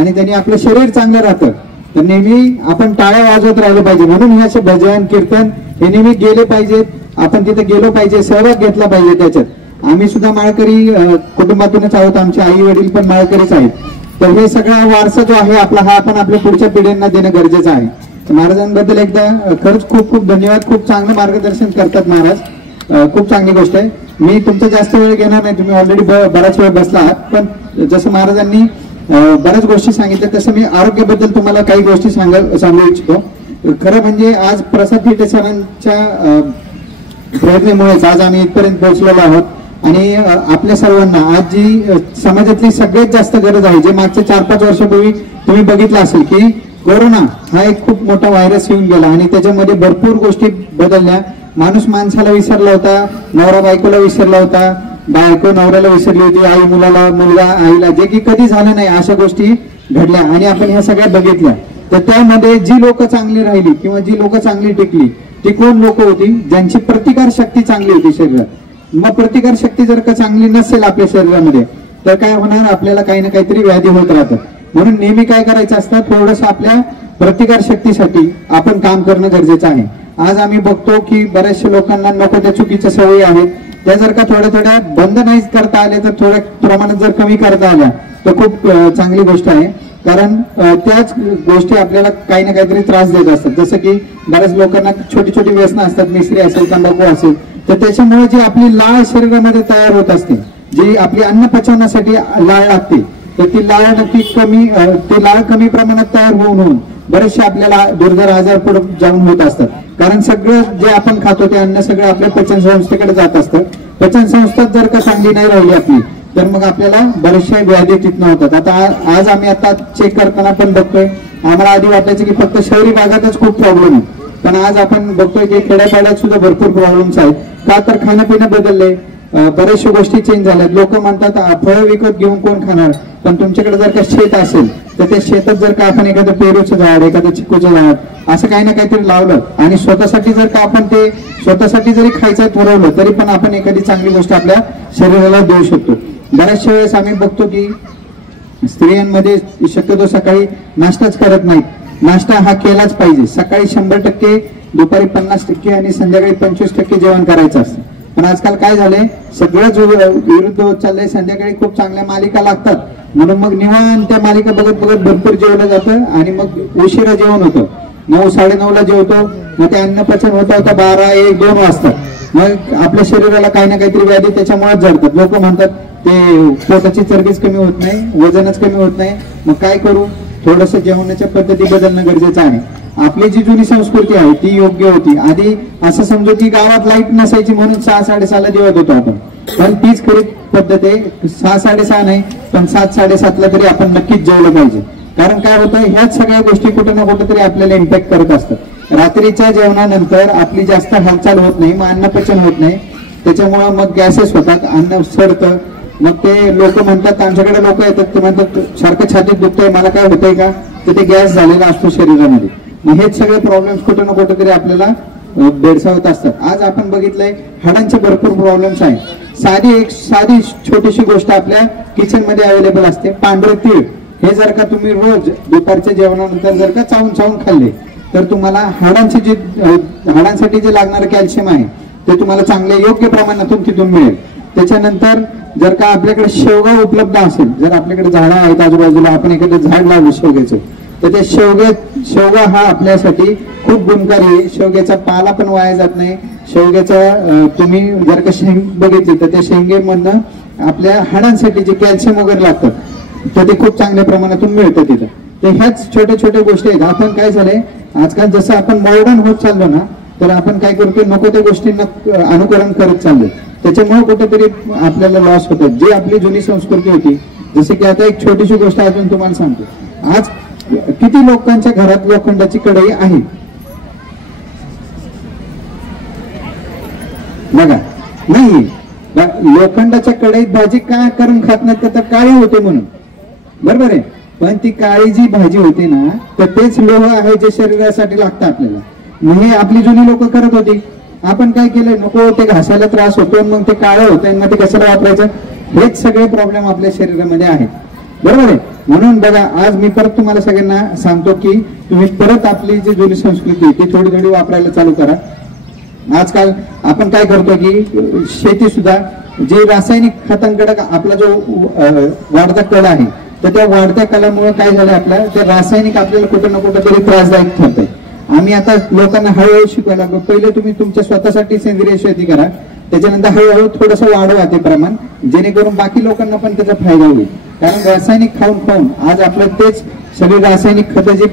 आणि त्यांनी आपलं शरीर चांगलं राहतं. तर नेहमी आपण टाळ्या वाजवत राहिलं पाहिजे. म्हणून हे असे भजन कीर्तन हे नेहमी गेले पाहिजेत. आपण तिथे गेलो पाहिजे, सहभाग घेतला पाहिजे त्याच्यात. आम्ही सुद्धा माळकरी कुटुंबातूनच आहोत, आमचे आई वडील पण माळकरीच आहेत. तर हे सगळा वारसा जो आहे आपला हा आपण आपल्या पुढच्या पिढ्यांना देणं गरजेचं आहे. महाराजांबद्दल एकदा खरंच खूप खूप धन्यवाद. खूप चांगलं मार्गदर्शन करतात महाराज, खूप चांगली गोष्ट आहे. मी तुमचा जास्त वेळ घेणार नाही, तुम्ही ऑलरेडी बराच वेळ बसला आहात. पण जसं महाराजांनी बऱ्याच गोष्टी सांगितल्या तसं मी आरोग्याबद्दल तुम्हाला काही गोष्टी सांगू इच्छितो. खरं म्हणजे आज प्रसाद थिटे सरांच्या प्रयत्नामुळेच आज आम्ही इथपर्यंत पोहोचलेलो आहोत. आणि आपल्या सर्वांना आज जी समाजातली सगळ्यात जास्त गरज आहे, जे मागच्या 4-5 वर्षापूर्वी तुम्ही बघितलं असेल की कोरोना हा एक खूप मोठा व्हायरस येऊन गेला आणि त्याच्यामध्ये भरपूर गोष्टी बदलल्या. माणूस माणसाला विसरला होता, नवरा बायकोला विसरला होता, बायको नवऱ्याला विसरली होती, आई मुलाला, मुलगा आईला, जे की कधी झालं नाही अशा गोष्टी घडल्या आणि आपण ह्या सगळ्या बघितल्या. तर त्यामध्ये जी लोक चांगली राहिली किंवा जी लोक चांगली टिकली ती कोण लोक होती? ज्यांची प्रतिकार शक्ती चांगली होती शरीरात. मग प्रतिकार शक्ती जर का चांगली नसेल आपल्या शरीरामध्ये तर काय होणार? आपल्याला काही ना काहीतरी व्याधी होत राहतात. म्हणून नेहमी काय करायचं असतं, थोडंसं आपल्या प्रतिकार शक्तीसाठी आपण काम करणं गरजेचं आहे. आज आम्ही बघतो की बऱ्याचशा लोकांना नको त्या चुकीच्या सवयी आहेत, त्या जर का थोड्या बंद नाही करता आले तर थोड्या प्रमाणात जर कमी करता आल्या तर खूप चांगली गोष्ट आहे. कारण त्याच गोष्टी आपल्याला काही ना काहीतरी त्रास देत असतात. जसं की बऱ्याच लोकांना छोटी छोटी व्यसनं असतात, मिसरी असेल, तंबाखू असेल, तर त्याच्यामुळे जी आपली लाळ शरीरामध्ये तयार होत असते, जी आपली अन्न पचवण्यासाठी लाळ लागते, तर ती लाळ नक्की ते लाळ कमी प्रमाणात तयार होऊन बरेचसे आपल्याला दुर्धर आजार पुढे जाऊन होत असतात. कारण सगळं जे आपण खातो ते अन्न सगळं आपल्या पचन संस्थेकडे जात असतं. पचन संस्था जर का चांगली नाही राहिली आपली तर मग आपल्याला बरेचशा व्याधी तिथनं होतात. आज आम्ही आता चेक करताना पण बघतोय, आम्हाला आधी वाटायचं की फक्त शहरी भागातच खूप प्रॉब्लेम आहे, पण आज आपण बघतोय की खेड्यापाड्यात सुद्धा भरपूर प्रॉब्लेम्स आहेत. का तर खाणं पिणं बदलले, बऱ्याचशा गोष्टी चेंज झाल्यात. लोक म्हणतात फळं विकत घेऊन कोण खाणार, पण तुमच्याकडे जर का शेत असेल तर त्या शेतात जर का आपण एखादं पेरूचं झाड, एखादं चिकूचं झाड असं काही ना काहीतरी लावलं आणि स्वतःसाठी जर का आपण ते स्वतःसाठी जरी खायचं ठरवलं तरी पण आपण एखादी चांगली गोष्ट आपल्या शरीराला देऊ शकतो. बऱ्याचशा वेळेस आम्ही बघतो की स्त्रियांमध्ये शक्यतो सकाळी नाश्ताच करत नाहीत. नाश्ता हा केलाच पाहिजे. सकाळी 100%, दुपारी 50% आणि संध्याकाळी 25% जेवण करायचं असतं. पण आजकाल काय झालंय, सगळंच विरुद्ध होत चाललंय. संध्याकाळी खूप चांगल्या मालिका लागतात म्हणून मग निवांत त्या मालिका बघत बघत भरपूर जेवलं जातं आणि मग उशिरा जेवण होतं. 9-9:30ला जेवतो, मग ते अन्न पचन होता 12, 1, 2 वाजतात. मग आपल्या शरीराला काही ना काहीतरी व्याधी त्याच्यामुळेच जडतात. लोक म्हणतात ते पोटाची चरबीच कमी होत नाही, वजनच कमी होत नाही. मग काय करू? थोडंसं जेवणाच्या पद्धती बदलणं गरजेचं आहे. आपली जी जुनी संस्कृती आहे ती योग्य होती. आधी असं समजू की गावात लाईट नसायची म्हणून 6-6:30ला जेवत होतो आपण, पण तीच खरी पद्धत आहे. 6-6:30 नाही पण 7-7:30ला तरी आपण नक्कीच जेवलं पाहिजे. कारण काय होतं, ह्याच सगळ्या गोष्टी कुठे ना कुठे तरी आपल्याला इम्पॅक्ट करत असतात. रात्रीच्या जेवणानंतर आपली जास्त हालचाल होत नाही, मग अन्न पचन होत नाही, त्याच्यामुळं मग गॅसेस होतात, अन्न सडतं. मग ते लोक म्हणतात, आमच्याकडे लोक येतात ते म्हणतात सारखं छातीत दुखतंय, मला काय होतंय का, तर ते गॅस झालेला असतो शरीरामध्ये. मग हेच सगळे प्रॉब्लेम्स कुठे ना कुठे तरी आपल्याला भेडसावत असतात. आज आपण बघितलंय हाडांचे भरपूर प्रॉब्लेम्स आहेत. साधी छोटीशी गोष्ट आपल्या किचन मध्ये अवेलेबल असते, पांढरे तीळ. हे जर का तुम्ही रोज दुपारच्या जेवणानंतर जर का चावून खाल्ले तर तुम्हाला हाडांसाठी जे लागणारं कॅल्शियम आहे ते तुम्हाला चांगल्या योग्य प्रमाणातून तिथून मिळेल. त्याच्यानंतर जर का आपल्याकडे शेवगा उपलब्ध असेल, जर आपल्याकडे झाडं आहेत आजूबाजूला, आपण एखादं झाड लावलं शेवग्याचं, तर त्या शेवगा हा आपल्यासाठी खूप गुणकारी आहे. शेवग्याचा पाला पण वाया जात नाही. शेवग्याचा तुम्ही जर का शेंग बघितली तर त्या शेंगेमधनं आपल्या हाडांसाठी जे कॅल्शियम वगैरे लागतं तर ते खूप चांगल्या प्रमाणातून मिळतं तिथं. तर ह्याच छोट्या गोष्टी आहेत. आपण काय झालंय आजकाल, जसं आपण मॉडर्न होत चाललो ना, तर आपण काय करतो, नको त्या गोष्टींना अनुकरण करत चाललोय. त्याच्यामुळे कुठेतरी आपल्याला लॉस होतात. जी आपली जुनी संस्कृती होती, जसे की आता एक छोटीशी गोष्ट अजून तुम्हाला सांगतो. आज किती लोकांच्या घरात लोखंडाची कढई आहे बघा? नाही, लोखंडाच्या कढईत भाजी काय करून खात नाही तर काळी होते म्हणून, बरोबर आहे. पण ती काळी जी भाजी होती ना, तर तेच लोह आहे जे शरीरासाठी लागतं आपल्याला. मग हे आपली जुनी लोक करत होती. आपण काय केलंय, नको ते घासायला त्रास होतो, मग ते काळं होतं, मग ते कशाला वापरायचं. हेच सगळे प्रॉब्लेम आपल्या शरीरामध्ये आहेत, बरोबर आहे. म्हणून बघा, आज मी परत तुम्हाला सगळ्यांना सांगतो की तुम्ही परत आपली जी जुनी संस्कृती आहे ती थोडी थोडी वापरायला चालू करा. आजकाल आपण काय करतो की शेती सुद्धा जे रासायनिक खतांकडे आपला जो वाढता कल आहे, तर त्या वाढत्या कलामुळे काय झालं, आपल्या ते रासायनिक आपल्याला कुठं ना कुठं तरी त्रासदायक ठरतंय. आम्ही आता लोकांना हळूहळू शिकवायला लागलो. पहिले तुम्ही तुमच्या स्वतःसाठी सेंद्रिय शेती करा, त्याच्यानंतर हळूहळू थोडंसं वाढवा ते प्रमाण, जेणेकरून बाकी लोकांना पण त्याचा फायदा होईल. कारण रासायनिक खाऊन खाऊन आज आपलं तेच सगळे रासायनिक खतं जे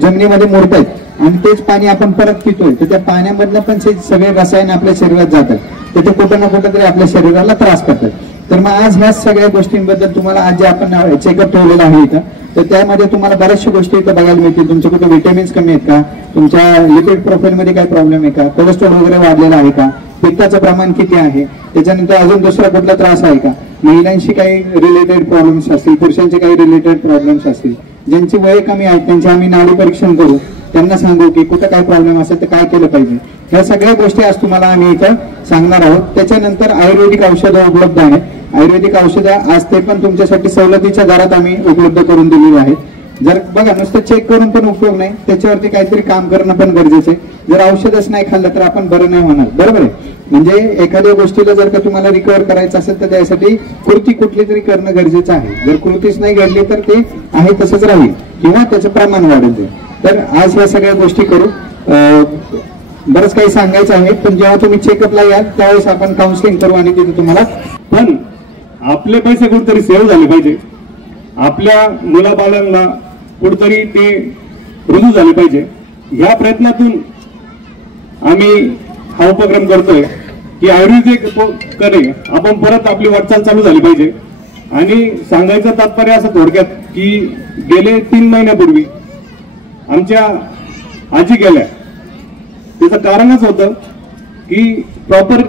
जमिनीमध्ये मोडत आहेत आणि तेच पाणी आपण परत पितोय, तर त्या पाण्यामधनं पण सगळे रसायन आपल्या शरीरात जातात, तर ते कुठं ना कुठं तरी आपल्या शरीराला त्रास करतात. तर मग आज ह्या सगळ्या गोष्टींबद्दल तुम्हाला आज जे आपण चेकअप ठेवलेलं आहे इथं, तर त्यामध्ये तुम्हाला बऱ्याचशा गोष्टी इथं बघायला मिळतील. तुमचे कुठे विटॅमिन्स कमी आहेत का, तुमच्या लिपिड प्रोफाईलमध्ये काय प्रॉब्लेम आहे का, कोलेस्ट्रॉल वगैरे वाढलेला आहे का, पित्ताचं प्रमाण किती आहे, त्याच्यानंतर अजून दुसरा कुठला त्रास आहे का, महिलांशी काही रिलेटेड प्रॉब्लेम्स असतील, पुरुषांचे काही रिलेटेड प्रॉब्लेम्स असतील, ज्यांची वय कमी आहेत त्यांचे आम्ही नाडी परीक्षण करू, त्यांना सांगू की कुठं काय प्रॉब्लेम असेल तर काय केलं पाहिजे. ह्या सगळ्या गोष्टी आज तुम्हाला आम्ही इथं सांगणार आहोत. त्याच्यानंतर आयुर्वेदिक औषधं उपलब्ध आहेत. आयुर्वेदिक औषधं आज ते पण तुमच्यासाठी सवलतीच्या दरात आम्ही उपलब्ध करून दिलेली आहेत. जर बघा, नुसतं चेक करून पण उपयोग नाही, त्याच्यावरती काहीतरी काम करणं पण गरजेचं आहे. जर औषधच नाही खाल्लं तर आपण बरं नाही होणार, बरोबर आहे. म्हणजे एखाद्या गोष्टीला जर का तुम्हाला रिकव्हर करायचं असेल तर त्यासाठी कृती कुठली तरी करणं गरजेचं आहे. जर कृतीच नाही घडली तर ते आहे तसंच राहील किंवा त्याचं प्रमाण वाढेल. तर आज या सगळ्या गोष्टी करू. बरंच काही सांगायचं आहे, पण जेव्हा तुम्ही चेकअपला याल त्यावेळेस आपण काउन्सिलिंग करू आणि तिथे तुम्हाला. पण आपले पैसे कुठेतरी सेव्ह झाले पाहिजे, आपल्या मुलाबाळांना कुठेतरी ते रुजू झाले पाहिजे. ह्या प्रयत्नातून आम्ही हा उपक्रम करतोय की आयुर्वेदिक कडे आपण परत आपली वाटचाल चालू झाली पाहिजे. आणि सांगायचं तात्पर्य असं थोडक्यात की गेले 3 महिन्यापूर्वी आमच्या आजी गेल्या. त्याचं कारणच होतं की प्रॉपर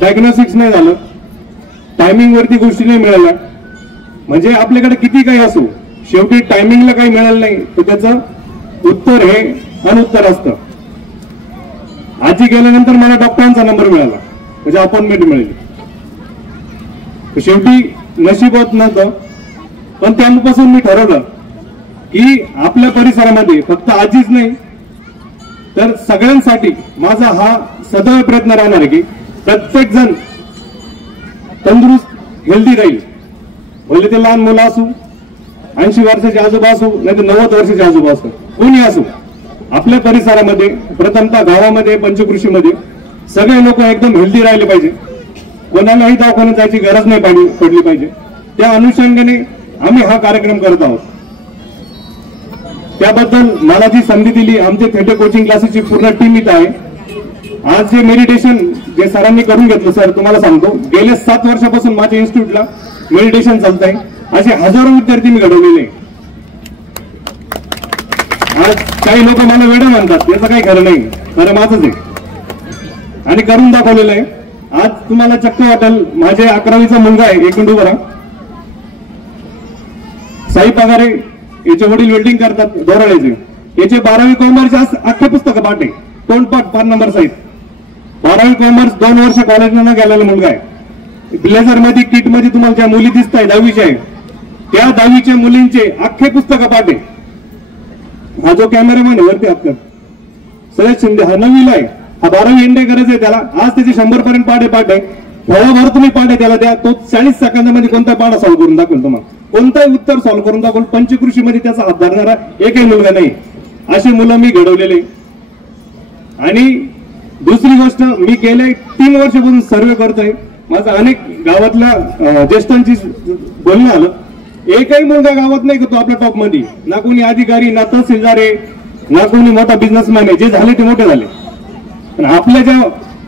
डायग्नोसिस नाही झालं, टायमिंग वरती गोष्टी नाही मिळाल्या. म्हणजे आपल्याकडे किती काही असो, शेवटी टायमिंगला काही मिळालं नाही तर त्याचं उत्तर हे अनुत्तर असतं. आजी गेल्यानंतर मला डॉक्टरांचा नंबर मिळाला, म्हणजे अपॉइंटमेंट मिळाली. शेवटी नशीब होत नव्हतं, पण त्यापासून मी ठरवलं की आपल्या परिसरामध्ये फक्त आजीच नाही तर सगळ्यांसाठी माझा हा सदैव प्रयत्न राहणार आहे की प्रत्येक जण तंदुरुस्त हेल्दी राहील. भले ते लहान मुलं असू, 80 वर्षाचे आजोबा असू, नाही तर 90 वर्षाचे आजोबा असू, कोणी असू, आपल्या परिसरामध्ये प्रथमतः गावामध्ये पंचकृषीमध्ये सगळे लोक एकदम हेल्दी राहिले पाहिजे. कोणालाही दवाखान्यात जायची गरज नाही पडली पाहिजे. त्या अनुषंगाने आम्ही हा कार्यक्रम करत आहोत. त्याबद्दल मला जी संधी दिली, आमचे थेटर कोचिंग क्लासेसची पूर्ण टीम इथं आहे. आज जे मेडिटेशन जे सरांनी करून घेतलं, सर तुम्हाला सांगतो, गेल्या 7 वर्षापासून माझ्या इन्स्टिट्यूटला मेडिटेशन चालत आहे. असे हजारो विद्यार्थी मी घडवलेले. आज काही लोक मला वेडं म्हणतात, याचं काही खरं नाही, खरं माझंच आहे आणि करून दाखवलेलं आहे. आज तुम्हाला चक्क वाटेल, माझे 11वीचा मुलगा आहे, एक मिनिट उभा राहा, साई पगारे, याचे वडील वेल्डिंग करतात दोराळ्याचे. याचे 12वी कॉमर्सचे अख्खे पुस्तकं पाठ आहे, तोंडपाठ 5 नंबर साईज. 12वी कॉमर्स 2 वर्ष कॉलेजला न गेलेला मुलगा आहे. ब्लेझर मध्ये किट मध्ये तुम्हाला ज्या मुली दिसत आहे 10वीच्या आहे, त्या 10वीच्या मुलींचे अख्खे पुस्तकं पाठ आहे. हा जो कॅमेरामॅन आहे वरती आपला सय्यद शिंदे, हा 9वीला आहे, हा 12वी इंडे गरज आहे त्याला. आज त्याचे 100 पर्यंत पाठ आहे. फळाभर तुम्ही पाठ आहे त्याला द्या, तो 40 सेकंदामध्ये कोणता पाढा सॉल्व्ह करून दाखवेल, तुम्हाला कोणताही उत्तर सॉल्व्ह करून दाखवेल. पंचकृषीमध्ये त्याचा हात धरणारा एकही मुलगा नाही. अशी मुलं मी घडवलेले. आणि दुसरी गोष्ट, मी गेल्या 3 वर्षापासून सर्वे करतोय. माझं अनेक गावातल्या ज्येष्ठांची बोलणं आलं, एकही मुलगा गावात नाही का तो आपल्या टॉप मध्ये, ना कोणी अधिकारी, ना तहसीलदार आहे, ना कोणी मोठा बिझनेसमॅन आहे. जे झाले ते मोठे झाले. पण आपल्या ज्या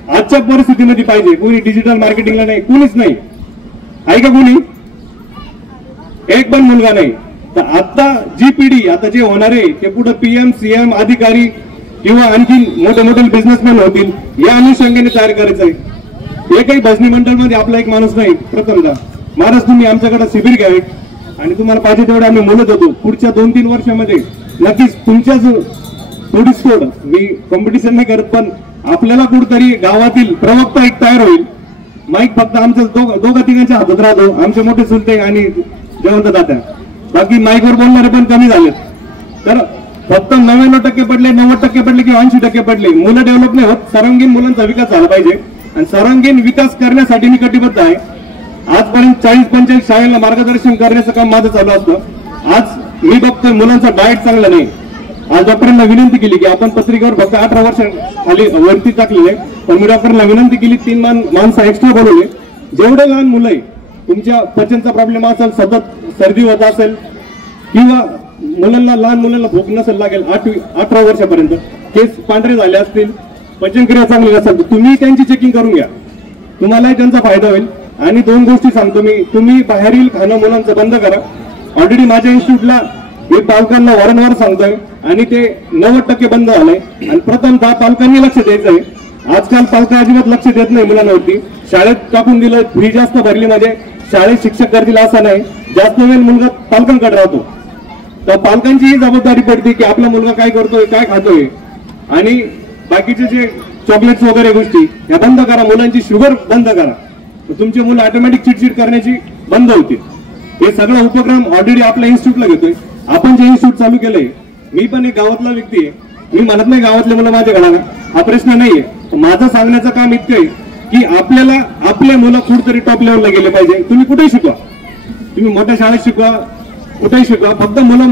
आजच्या परिस्थितीमध्ये पाहिजे, कोणी डिजिटल मार्केटिंगला नाही, कोणीच नाही आहे का, कोणी एक पण मुलगा नाही. तर आता जी पिढी आता जे होणार आहे ते पुढे PM CM अधिकारी किंवा आणखी मोठे मोठे बिझनेसमॅन होतील, या अनुषंगाने तयार करायचं आहे. एकही भजनी मंडळमध्ये आपला एक माणूस नाही. प्रथमतः महाराज तुम्ही आमच्याकडे शिबिर घ्यावे आणि तुम्हाला पाहिजे तेवढे आम्ही बोलत होतो. पुढच्या 2-3 वर्षामध्ये नक्कीच तुमच्याच थोडीच थोड, मी कॉम्पिटिशन नाही करत, पण आपल्याला कुठतरी गावातील प्रवक्ता एक तयार होईल. माईक फक्त आमच्या दोघा तिघांच्या हातात राहतो, आमचे मोठे चुलते आणि जयवंत दादा. बाकी माईकवर बोलणारे पण कमी झाले. तर फक्त 99% पडले, 90% पडले किंवा 80% पडले, मुलं डेव्हलप नाही होत. सर्वांगीण मुलांचा विकास झाला पाहिजे आणि सर्वांगीण विकास करण्यासाठी मी कटिबद्ध आहे. आजपर्यंत 40-45 शाळेला मार्गदर्शन करण्याचं काम माझं चालू असतं. आज मी बघतोय मुलांचा डाएट चांगला नाही. आज डॉक्टरांना विनंती केली की आपण पत्रिकेवर फक्त 18 वर्ष खाली वरती टाकलेले, पण मी डॉक्टरांना विनंती केली 3 माणसं एक्स्ट्रा बोलवले. जेवढे लहान मुलं आहे, तुमच्या पचनचा प्रॉब्लेम असेल, सतत सर्दी होत असेल किंवा मुलांना लहान मुलांना भूक नसेल लागेल 18 वर्षापर्यंत, केस पांढरे झाले असतील, पचनक्रिया चांगली नसेल, तर तुम्ही त्यांची चेकिंग करून घ्या, तुम्हालाही त्यांचा फायदा होईल. आणि 2 गोष्टी सांगतो मी, तुम्ही बाहेरील खाणं मुलांचं बंद करा. ऑलरेडी माझ्या इन्स्टिट्यूटला मी पालकांना वारंवार सांगतोय आणि ते 90% बंद झालंय. आणि प्रथमतः पालकांनी लक्ष द्यायचंय. आजकाल पालक अजिबात लक्ष देत नाही मुलांवरती. शाळेत टाकून दिलं, फी जास्त भरली म्हणजे शाळेत शिक्षक करतील असं नाही, जास्त वेळ मुलगा पालकांकडे राहतो. तर पालकांची ही जबाबदारी पडते की आपला मुलगा काय करतोय, काय खातोय. आणि बाकीचे जे चॉकलेट्स वगैरे गोष्टी या बंद करा, मुलांची शुगर बंद करा, तुमची मुलं ऑटोमॅटिक चिडचिड करण्याची बंद होते. हे सगळं उपक्रम ऑलरेडी आपल्या इन्स्टिट्यूटला घेतोय. आपण जे इन्स्टिट्यूट चालू केलंय, मी पण एक गावातला व्यक्ती आहे, मी म्हणत नाही गावातले मुलं माझ्या घराला, हा प्रश्न नाहीये. माझं सांगण्याचं काम इतकं आहे की आपल्याला आपले मुलं कुठेतरी टॉप लेवलला गेले पाहिजे. तुम्ही कुठेही शिकवा, तुम्ही मोठ्या शाळेत शिकवा, कुठेही शिकवा, फक्त मुलं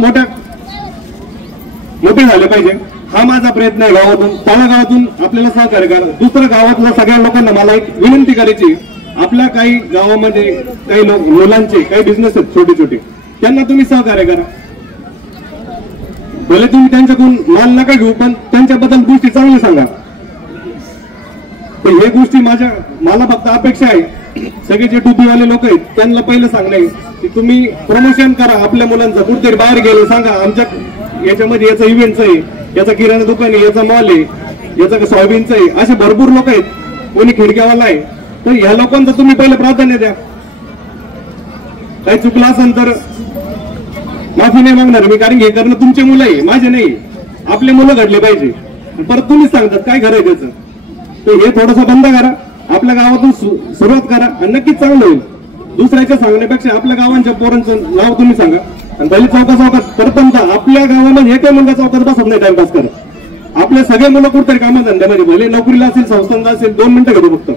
मोठे झाले पाहिजे. हा माझा प्रयत्न आहे. गावातून तळागावातून आपल्याला सहकार्य करा. दुसरं गावातल्या सगळ्या लोकांना मला एक विनंती करायची, आपल्या काही गावामध्ये काही मुलांचे काही बिझनेस आहेत छोटे छोटे, त्यांना तुम्ही सहकार्य करा. भले तुम्ही त्यांच्याकडून माल नका घेऊ, पण त्यांच्याबद्दल गोष्टी चांगली सांगा. तर हे गोष्टी मला फक्त अपेक्षा आहे, सगळे जे टोपीवाले लोक आहेत त्यांना पहिलं सांगणे की तुम्ही प्रमोशन करा आपल्या मुलांचं. कुठेतरी बाहेर गेले सांगा आमच्या याच्यामध्ये याचं इव्हेंटचं आहे, याचा किराणा दुकान आहे, याचा मॉल आहे, याचं सोयाबीनचं आहे, असे भरपूर लोक आहेत, कोणी खिडक्यावाला आहे. तर ह्या लोकांचं तुम्ही पहिलं प्राधान्य द्या. काही चुकलं असेल तर माफी नाही मागणार मी, कारण हे करणं तुमचे मुलं आहे, माझे नाही. आपले मुलं घडले पाहिजे. परत तुम्हीच सांगतात काय घड आहे त्याचं. तर हे थोडंसं बंद करा, आपल्या गावातून सुरुवात करा आणि नक्कीच चांगलं होईल. दुसऱ्याच्या सांगण्यापेक्षा आपल्या गावांच्या पोरांचं नाव तुम्ही सांगा. आणि पहिली चौकात प्रथमतः आपल्या गावामध्ये एकही मुलगा चौकात बसत नाही टाइमपास करत. आपले सगळे मुलं कुठतरी कामधंद्यामध्ये, भले नोकरीला असेल, संस्थांना असेल, 2 मिनिटं घेतो फक्त.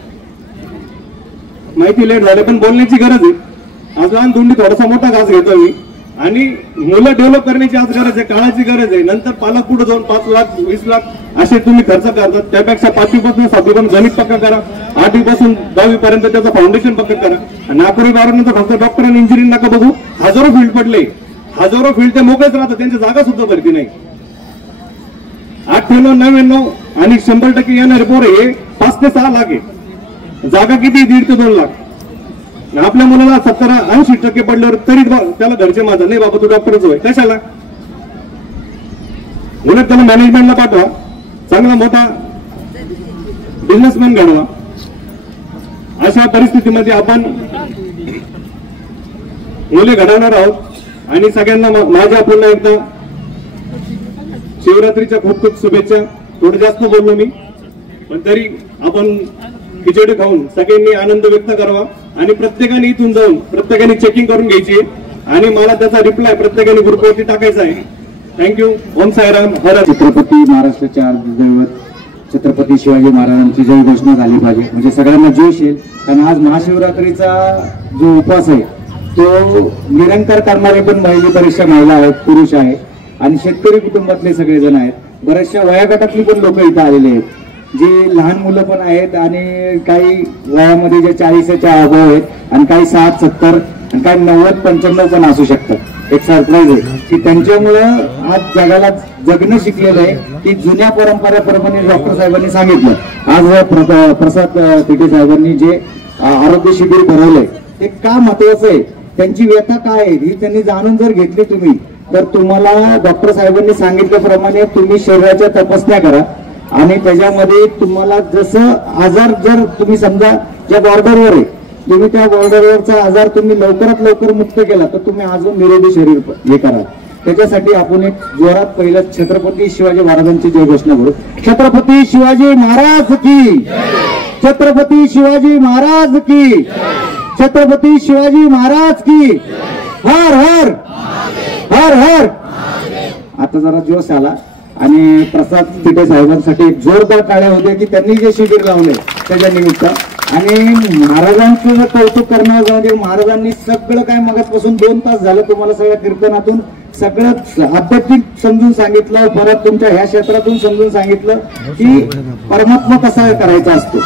माहिती लेट झाले पण बोलण्याची गरज आहे. आज लहान धुंडी थोडासा मोठा घास घेतोय मी. आणि मुलं डेव्हलप करण्याची आज गरज आहे, काळाची गरज आहे. नंतर पालक पुढे जाऊन 5 लाख 20 लाख असे तुम्ही खर्च करतात. त्यापेक्षा 5वी पासून 7वी पर्यंत गणित पक्का करा, 8वी पासून 10वी पर्यंत त्याचं फाउंडेशन पक्का करा. आणि 11वी 12वी नंतर फक्त डॉक्टर आणि इंजिनिअरिंग नका बघू. हजारो फील्ड पडले, हजारो फील्ड ते मोकळेच राहतात, त्यांच्या जागा सुद्धा भरती नाही. 98, 99 आणि 100% येणारे पोरं हे 5 ते 6 लाख आहे. जागा किती? 1.5 ते 2 लाख. आपल्या मुलाला 70-80% पडल्यावर तरी त्याला घरचे माझा नाही बाबा तू डॉक्टरच होय, कशाला? उलट त्याला मॅनेजमेंटला पाठवा, चांगला मोठा बिझनेसमॅन घडवा. अशा परिस्थितीमध्ये आपण मुले घडवणार आहोत. आणि सगळ्यांना माझ्या पुन्हा एकदा शिवरात्रीच्या खूप खूप शुभेच्छा. थोडं जास्त बोललो मी, पण तरी आपण खिचडी खाऊन सगळ्यांनी आनंद व्यक्त करावा. आणि प्रत्येकाने इथून जाऊन प्रत्येकाने चेकिंग करून घ्यायची आणि मला त्याचा रिप्लाय प्रत्येकाने ग्रुपवरती टाकायचा आहे. थँक्यू. ओम साईराम. हर छत्रपती महाराष्ट्राचे दैवत छत्रपती शिवाजी महाराजांची जय घोषणा झाली पाहिजे, म्हणजे सगळ्यांना जोश येईल. कारण आज महाशिवरात्रीचा जो उपवास आहे तो निरंकार करणारे पण बरेचशा महिला आहेत, पुरुष आहेत आणि शेतकरी कुटुंबातले सगळेजण आहेत. बऱ्याचशा वयागटातली पण लोक इथं आलेले आहेत, जी लहान मुलं पण आहेत आणि काही वयामध्ये जे 40च्या अभाव आहेत आणि काही 60, 70 आणि काही 90, 95 पण असू शकतात. एक सरप्राईज आहे की त्यांच्यामुळं आज जगाला जगणं शिकलेलं आहे की जुन्या परंपरेप्रमाणे डॉक्टर साहेबांनी सांगितलं. आज प्रसाद तिटे साहेबांनी जे आरोग्य शिबिर भरवलंय ते का महत्वाचं आहे, त्यांची व्यथा काय आहे ही त्यांनी जाणून जर घेतली तुम्ही, तर तुम्हाला डॉक्टर साहेबांनी सांगितल्याप्रमाणे तुम्ही शरीराच्या तपासण्या करा आणि त्याच्यामध्ये तुम्हाला जसं आजार जर तुम्ही समजा ज्या बॉर्डरवर आहे तुम्ही त्या बॉर्डरवरचा आजार तुम्ही लवकरात लवकर मुक्त केला तर तुम्ही अजून निरोगी शरीर हे करा. त्याच्यासाठी आपण एक जोरात पहिलं छत्रपती शिवाजी महाराजांची जय घोषणा करू. छत्रपती शिवाजी महाराज की, छत्रपती शिवाजी महाराज की, छत्रपती शिवाजी महाराज की. हर हर हर हर. आता जरा जोश आला आणि प्रसाद तिथे साहेबांसाठी एक जोरदार टाळ्या होते की त्यांनी जे शिबिर लावले त्याच्या निमित्त. आणि महाराजांचं कौतुक करणं म्हणजे महाराजांनी सगळं काय मगाचपासून 2 तास झालं तुम्हाला सगळ्या कीर्तनातून सगळं अध्यात्मिक समजून सांगितलं. परत तुमच्या ह्या क्षेत्रातून समजून सांगितलं की परमात्मा कसा करायचा असतो.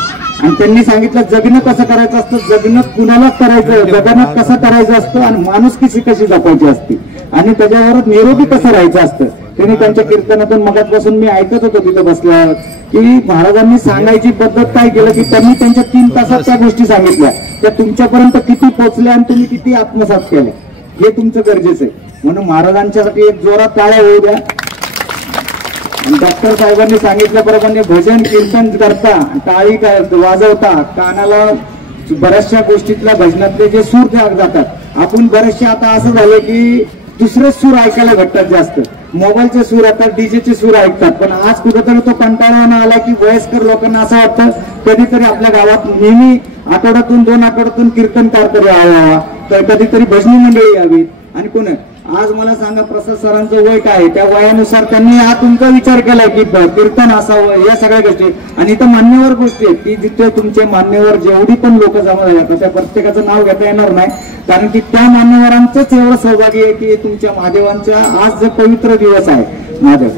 आणि त्यांनी सांगितलं जगणं कसं करायचं असतं, जगणं कुणाला करायचं, जगणं कसं करायचं असतं आणि माणुसकी कशी जपायची असते आणि त्याच्यावर निरोगी कसं राहायचं असतं. त्यांनी त्यांच्या कीर्तनातून मगाचपासून मी ऐकत होतो तिथं बसल्यावर की महाराजांनी सांगायची पद्धत काय केलं की त्यांनी त्यांच्या 3 तासात त्या गोष्टी सांगितल्या, त्या तुमच्यापर्यंत किती पोहोचल्या आणि तुम्ही किती आत्मसात केल्या हे तुमचं गरजेचं आहे. म्हणून महाराजांच्यासाठी एक जोरात टाळ्या होऊ द्या. आणि डॉक्टर साहेबांनी सांगितल्याप्रमाणे भजन कीर्तन करता, टाळी वाजवता, कानाला बऱ्याचशा गोष्टीतल्या भजनातले जे सूर त्याग जातात. आपण बरेचसे आता असं झालं की दुसरे सूर ऐकायला भेटतात जास्त, मोबाईलचे सूर आता डीजेचे सूर ऐकतात. पण आज कुठेतरी तो कंटाळा आला की वयस्कर लोकांना असं वाटतं कधीतरी आपल्या गावात नेहमी आठवड्यातून 2 आठवड्यातून कीर्तनकार तरी यावा, तर कधीतरी भजनी मंडळी यावी. आणि कोण आज मला सांगा प्रसाद सरांचं वय काय आहे, त्या वयानुसार त्यांनी हा तुमचा विचार केलाय की कीर्तन असावं या सगळ्या गोष्टी. आणि इथं मान्यवर गोष्टी आहेत की जिथे तुमचे मान्यवर जेवढी पण लोक जमा झाले त्या प्रत्येकाचं नाव घेता येणार नाही, कारण की त्या मान्यवरांचंच एवढं सहभागी आहे की तुमच्या महादेवांच्या आज जो पवित्र दिवस आहे महादेव,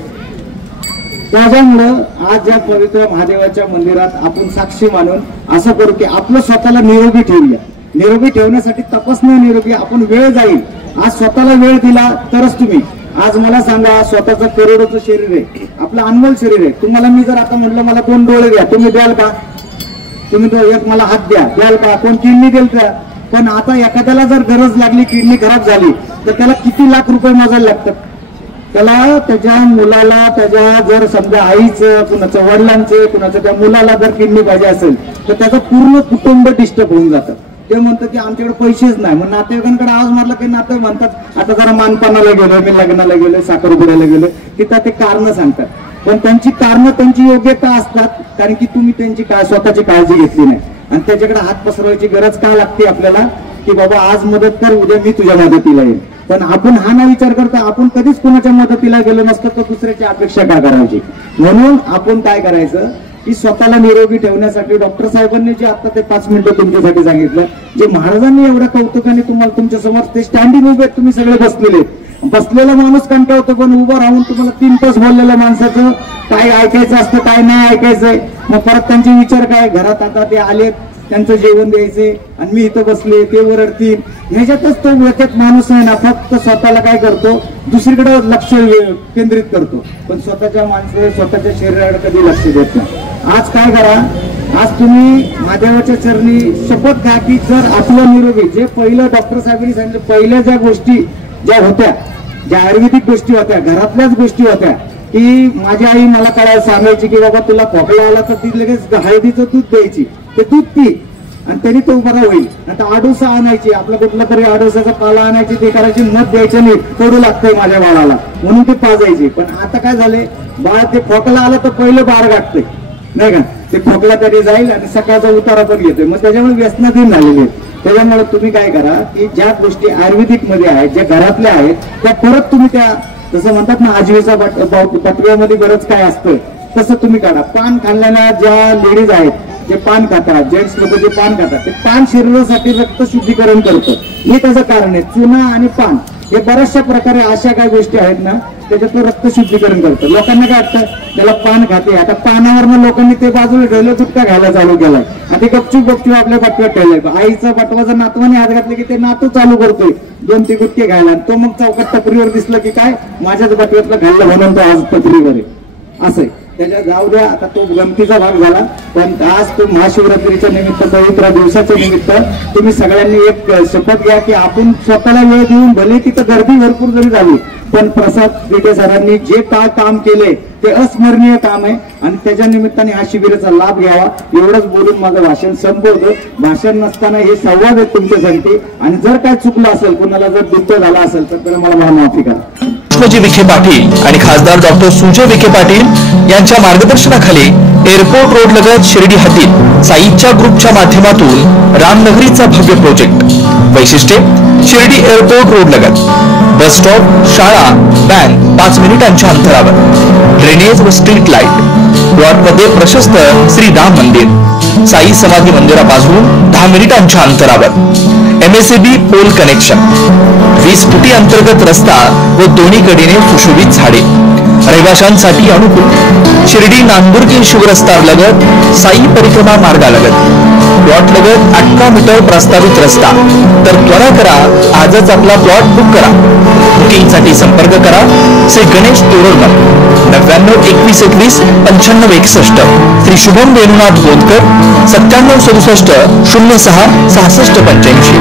त्याच्यामुळं आज ज्या पवित्र महादेवाच्या मंदिरात आपण साक्षी मानून असं करू की आपलं स्वतःला निरोगी ठेवूया. निरोगी ठेवण्यासाठी तपासणं निरोगी आपण वेळ जाईल. आज स्वतःला वेळ दिला तरच तुम्ही. आज मला सांगा स्वतःचं करोडोचं शरीर आहे, आपलं अनमोल शरीर आहे. तुम्हाला मी जर आता म्हटलं मला 2 डोळे द्या, तुम्ही द्याल का? तुम्ही तो एक मला हात द्याल का? कोण किडनी देईल का? पण आता एखाद्याला जर गरज लागली, किडनी खराब झाली तर त्याला किती लाख रुपये मोजायला लागतात. त्याला त्याच्या मुलाला, त्याच्या जर समजा आईचं, कुणाच्या वडिलांचं, कुणाच्या त्या मुलाला जर किडनी पाहिजे असेल तर त्याचं पूर्ण कुटुंब डिस्टर्ब होऊन जातं. ते म्हणतात की आमच्याकडे पैसेच नाही. मग नातेवाईकांकडे आवाज मारला की नाते म्हणतात आता जरा मानपानाला गेलो, मी लग्नाला गेलो, साखरपुड्याला गेलो, तिथं ते कारण सांगतात. पण त्यांची कारणं त्यांची योग्यता असतात, कारण की तुम्ही त्यांची स्वतःची काळजी घेतली नाही. आणि त्याच्याकडे हात पसरवायची गरज काय लागते आपल्याला की बाबा आज मदत कर, उद्या मी तुझ्या मदतीला येईल. पण आपण हा ना विचार करता, आपण कधीच कोणाच्या मदतीला गेलो नसतो तर दुसऱ्याची अपेक्षा का करायची. म्हणून आपण काय करायचं की स्वतःला निरोगी ठेवण्यासाठी डॉक्टर साहेबांनी जे आता ते 5 मिनिटं तुमच्यासाठी सांगितलं, जे महाराजांनी एवढ्या कौतुकाने तुम्हाला तुमच्या समोर ते स्टँडिंग उभे तुम्ही सगळे बसलेले. बसलेला माणूस कंटाळतो, पण उभं राहून तुम्हाला 3 तास बोललेल्या माणसाचं काय ऐकायचं असतं, काय नाही ऐकायचंय. मग परत त्यांचे विचार काय, घरात आता ते आले, त्यांचं जेवण द्यायचे आणि मी इथं बसले, ते ओरडतील. ह्याच्यातच तो व्यथित माणूस आहे ना, फक्त स्वतःला काय करतो, दुसरीकडे लक्ष केंद्रित करतो, पण स्वतःच्या माणसाला, स्वतःच्या शरीराकडे कधी लक्ष देत नाही. आज काय करा, आज तुम्ही महादेवाच्या चरणी शपथ घ्या की जर आपलं निरोगी, जे पहिलं डॉक्टर साहेबांनी सांगितलं, पहिल्या ज्या गोष्टी ज्या होत्या, ज्या आयुर्वेदिक गोष्टी होत्या, घरातल्याच गोष्टी होत्या की माझी आई मला काय सांगायची की बाबा तुला खोकला आला तर ती लगेच हळदीचं दूध द्यायची, ते दूध पी आणि तरी तो बरा होईल. आता आडूसा आणायची, आपला कुठला तरी आडूसाचा पाला आणायची, ते करायची, मध द्यायचं नाही, कडू लागतंय माझ्या बाळाला म्हणून ते पाजायची. पण आता काय झाले, बाळ ते खोकला आलं तर पहिलं बाळ गाठतंय नाही का, ते खोकला तरी जाईल आणि सकाळचा उतारा पण घेतोय. मग त्याच्यामुळे व्यसनाधीन झालेले आहेत. त्याच्यामुळे तुम्ही काय करा की ज्या गोष्टी आयुर्वेदिक मध्ये आहेत, ज्या घरातल्या आहेत, त्या परत तुम्ही त्या जसं म्हणतात ना आजीवीचा पटव्यामध्ये बरंच काय असतं तसं तुम्ही काढा. पान खाल्ल्याने ज्या लेडीज आहेत, जे पान खातात, जेंट्स लोक जे पान खातात, ते पान शरीरासाठी रक्त शुद्धीकरण करतं. हे त्याचं कारण आहे. चुना आणि पान हे बऱ्याचशा प्रकारे अशा काय गोष्टी आहेत ना त्याच्यात रक्त शुद्धीकरण करतं. लोकांना काय वाटतं त्याला पान खाते, आता पानावरनं लोकांनी ते बाजूला ठेवलं, गुटखा घ्यायला चालू केलाय. आता गपचूप आपल्या पाठव्यात ठेवलाय. आईचा पाठवाचा नातवाने हात घातले की ते नातू चालू करतोय 2-3 गुटखे घ्यायला. तो मग चौकात टपरीवर दिसलं की काय माझ्याच पाठव्यातलं घाललं म्हणून तो आज टपरीवर आहे. असं आहे. त्याच्या जाऊ द्या, आता तो गमतीचा भाग झाला. पण आज तो महाशिवरात्रीच्या निमित्त, पवित्र दिवसाच्या निमित्त तुम्ही सगळ्यांनी एक शपथ घ्या की आपण स्वतःला वेळ देऊन, भले तिथं गर्दी भरपूर जरी झाली पण प्रसाद विखे सरांनी जे काय काम केले ते अस्मरणीय काम आहे आणि त्याच्या निमित्ताने हा शिबिराचा लाभ घ्यावा. एवढंच बोलून माझं भाषण संपवतो. भाषण नसताना हे संवाद आहेत तुमच्यासाठी, आणि जर काय चुकलं असेल, कुणाला जर दुःख झाला असेल तर मला माफी करा. विखे पाटील आणि खासदार डॉक्टर सुजय विखे पाटील यांच्या मार्गदर्शनाखाली एअरपोर्ट रोड लगत शिर्डी हद्दीत साईच्या ग्रुपच्या माध्यमातून रामनगरीचा भव्य प्रोजेक्ट. वैशिष्ट्ये शिर्डी एअरपोर्ट रोड लगत बस स्टॉप, शाळा, बँक 5 मिनिटांच्या अंतरावर, ड्रेनेज व स्ट्रीट लाईट. प्लॉटमध्ये प्रशस्त श्री राम मंदिर, साई समाधी मंदिरापासून 10 मिनिटांच्या अंतरावर, MSAB पोल कनेक्शन, 20 फुटी अंतर्गत रस्ता व दोन्ही कडेने सुशोभित झाडे. रहिवाशांसाठी अनुकूल शिर्डी नांदुर्गी शिवरस्ता लगत साई परिक्रमा मार्गालगत प्लॉट लगत 18 मीटर प्रस्तावित रस्ता. तर त्वरा करा, आजच आपला प्लॉट बुक करा. बुकिंगसाठी संपर्क करा श्री गणेश तोरडमल 99 21 21 95 61, श्री शुभम वेणुनाथ गोंदकर 97 67 06 66 85.